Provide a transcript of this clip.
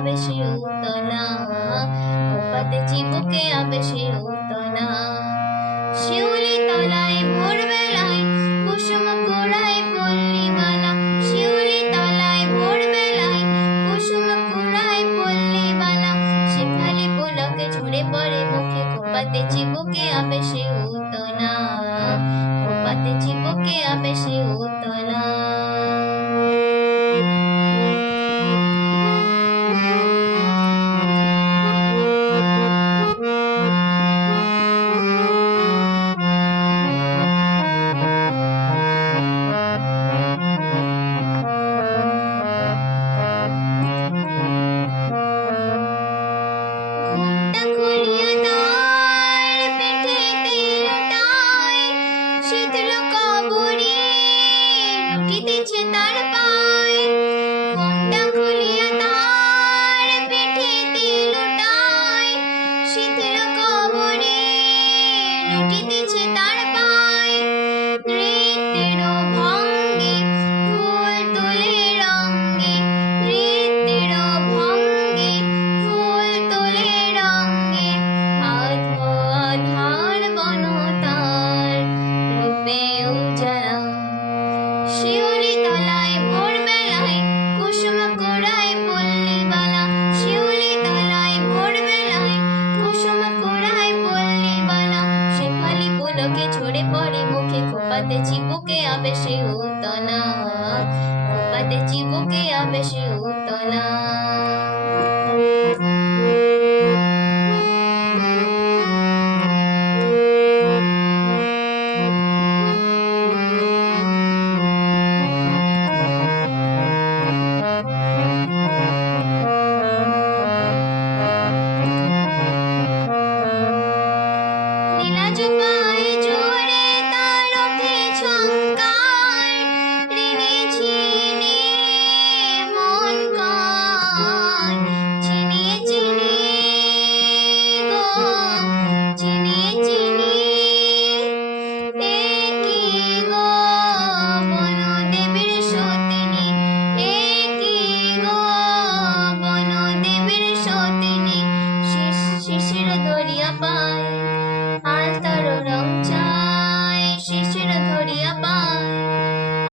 আবেশে উতলা, খোপাতে চিবুকে আবেশে উতলা। শিউলি তলায় ভোরবেলায় কুসুম কুড়ায় পল্লীবালা, শিউলি তলায় ভোরবেলায় কুসুম কুড়ায় পল্লীবালা। শেফালি পুলকে ঝরে পড়ে মুখে, খোপাতে চিবুকে আবেশে উতলা, খোপাতে চিবুকে আবেশে উতলা। ঘুমটা খুলিয়া তার পিঠেতে লুটায়, শীতল কবরে উঠিতেছে তার পায়। ঘুমটা খুলিয়া তার পিঠেতে লুটায়, শীতল কবরে উঠিতেছে তার পায়। নৃত্যের ভঙ্গে ফুল তোলে রঙ্গে, নৃত্যের ভঙ্গে ফুল তোলে রঙ্গে। আধো আধার বন তার রূপে উজালা। শিউলি তলায় ভোরবেলায় কুসুম কুড়ায় পল্লীবালা, শিউলি তলায় ভোরবেলায় কুসুম কুড়ায় পল্লীবালা। শেফালি পুলকে ঝরে পড়ে মুখে, খোপাতে চিবুকে আবেশে উতলা, খোপাতে চিবুকে আবেশে উতলা।